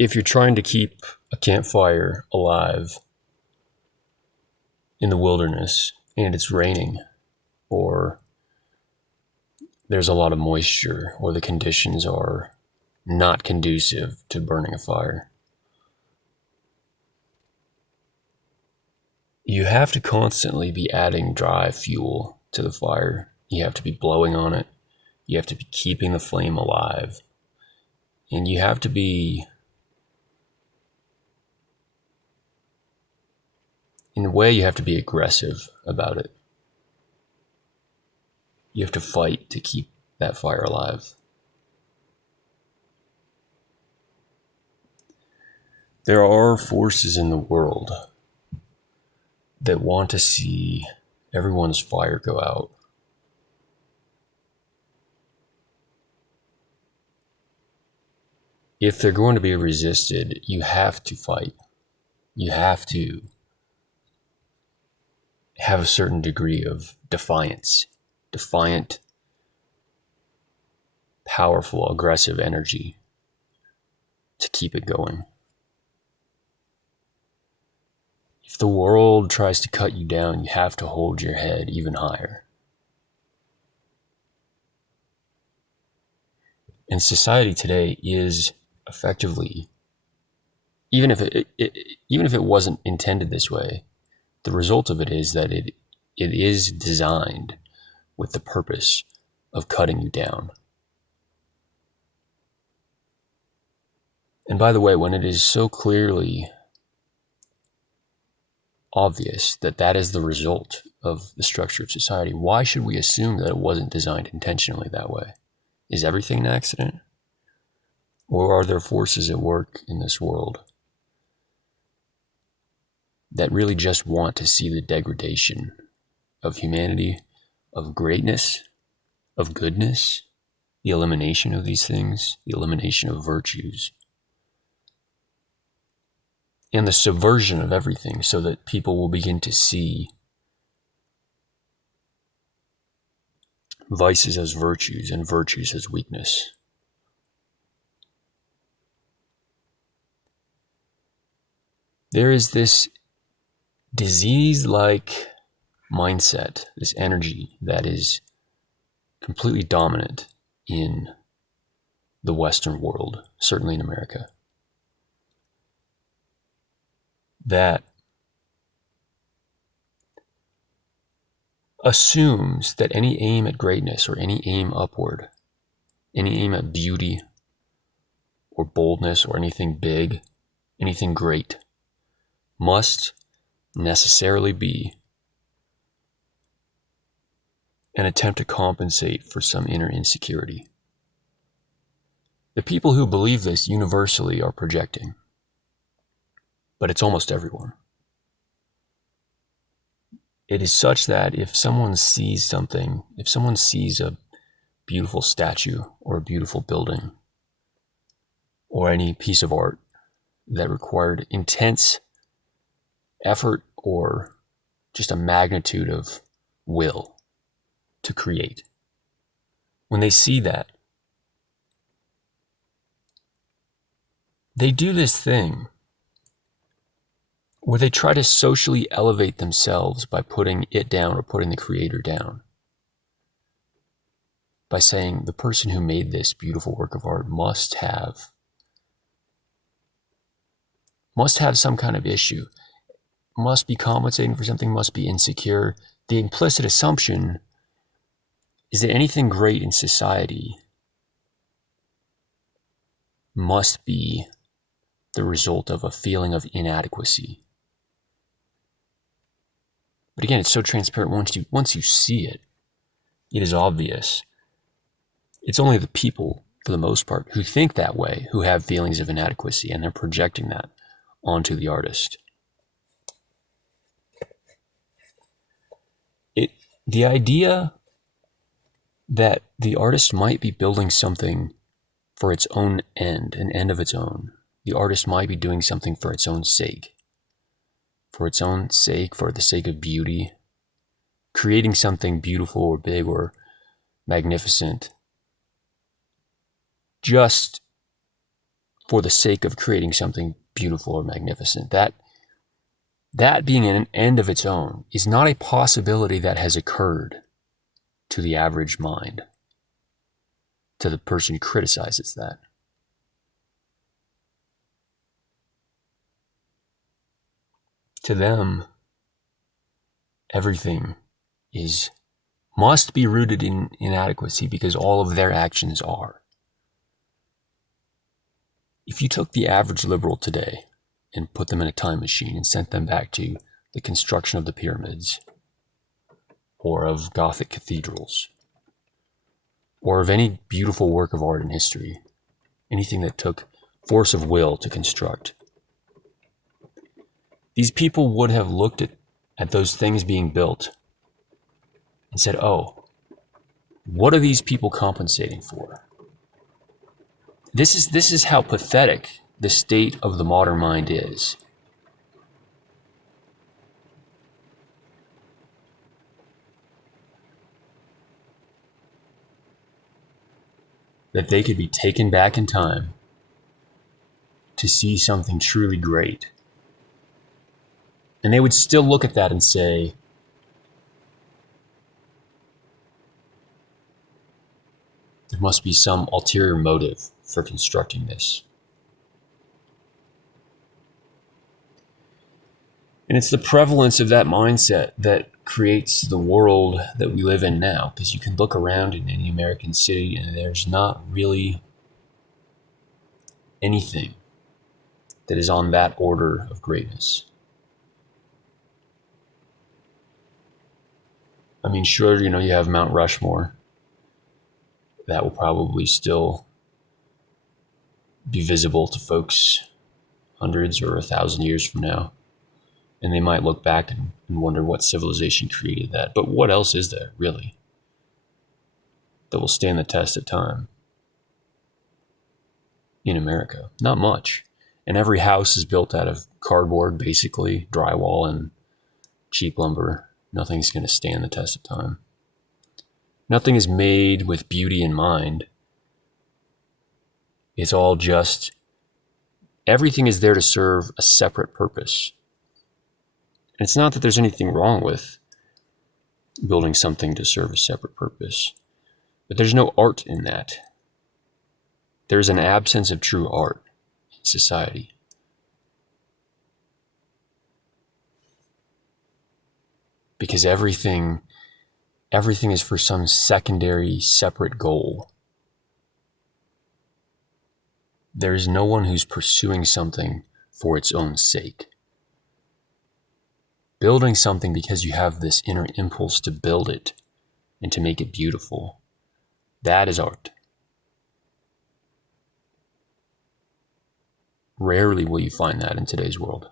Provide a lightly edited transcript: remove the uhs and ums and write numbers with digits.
if you're trying to keep a campfire alive in the wilderness and it's raining, or there's a lot of moisture, or the conditions are not conducive to burning a fire, you have to constantly be adding dry fuel to the fire. You have to be blowing on it. You have to be keeping the flame alive. And you have to be, in a way, you have to be aggressive about it. You have to fight to keep that fire alive. There are forces in the world that want to see everyone's fire go out. If they're going to be resisted, you have to fight. You have to have a certain degree of defiant, powerful, aggressive energy to keep it going. If the world tries to cut you down, you have to hold your head even higher. And society today is effectively, even if it wasn't intended this way, the result of it is that it is designed with the purpose of cutting you down. And by the way, when it is so clearly obvious that that is the result of the structure of society, why should we assume that it wasn't designed intentionally that way? Is everything an accident? Or are there forces at work in this world that really just want to see the degradation of humanity, of greatness, of goodness, the elimination of these things, the elimination of virtues, and the subversion of everything so that people will begin to see vices as virtues and virtues as weakness? There is this disease-like mindset, this energy that is completely dominant in the Western world, certainly in America, that assumes that any aim at greatness or any aim upward, any aim at beauty or boldness or anything big, anything great, must necessarily be an attempt to compensate for some inner insecurity. The people who believe this universally are projecting, but it's almost everyone. It is such that if someone sees something, if someone sees a beautiful statue or a beautiful building or any piece of art that required intense effort or just a magnitude of will to create, when they see that, they do this thing where they try to socially elevate themselves by putting it down or putting the creator down. By saying the person who made this beautiful work of art must have some kind of issue, must be compensating for something, must be insecure. The implicit assumption is that anything great in society must be the result of a feeling of inadequacy. But again, it's so transparent. Once you see it, it is obvious. It's only the people, for the most part, who think that way, who have feelings of inadequacy, and they're projecting that onto the artist. The idea that the artist might be building something for its own end, an end of its own. The artist might be doing something for its own sake. For its own sake, for the sake of beauty, creating something beautiful or big or magnificent, just for the sake of creating something beautiful or magnificent. That being an end of its own is not a possibility that has occurred to the average mind, to the person who criticizes that. To them, everything must be rooted in inadequacy because all of their actions are. If you took the average liberal today and put them in a time machine and sent them back to the construction of the pyramids, or of Gothic cathedrals, or of any beautiful work of art in history, anything that took force of will to construct, these people would have looked at those things being built and said, oh, what are these people compensating for? This is how pathetic the state of the modern mind is. That they could be taken back in time to see something truly great. And they would still look at that and say, there must be some ulterior motive for constructing this. And it's the prevalence of that mindset that creates the world that we live in now, because you can look around in any American city and there's not really anything that is on that order of greatness. I mean, sure, you have Mount Rushmore. That will probably still be visible to folks hundreds or 1,000 years from now. And they might look back and wonder what civilization created that. But what else is there, really, that will stand the test of time in America? Not much. And every house is built out of cardboard, basically, drywall and cheap lumber. Nothing's going to stand the test of time. Nothing is made with beauty in mind. It's all just, everything is there to serve a separate purpose. And it's not that there's anything wrong with building something to serve a separate purpose, but there's no art in that. There's an absence of true art in society. Because everything is for some secondary, separate goal. There is no one who's pursuing something for its own sake. Building something because you have this inner impulse to build it and to make it beautiful, that is art. Rarely will you find that in today's world.